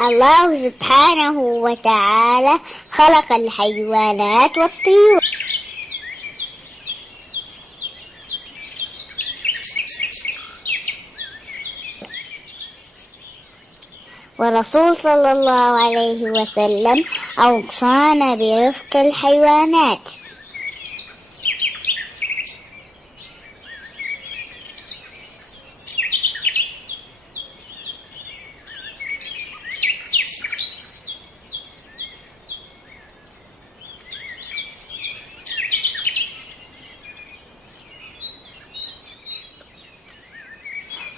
الله سبحانه وتعالى خلق الحيوانات والطيور. ورسول صلى الله عليه وسلم أوصانا برفق الحيوانات.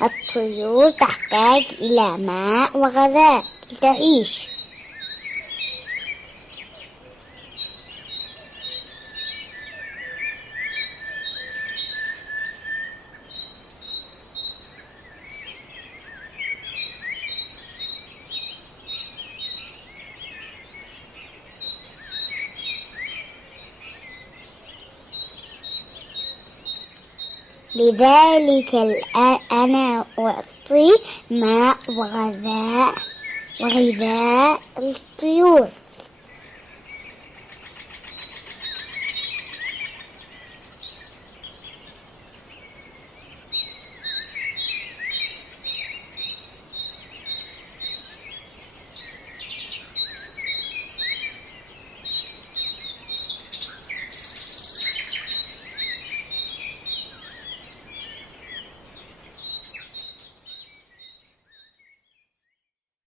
الطيور تحتاج إلى ماء وغذاء لتعيش. لذلك أنا أعطي ماء وغذاء الطيور.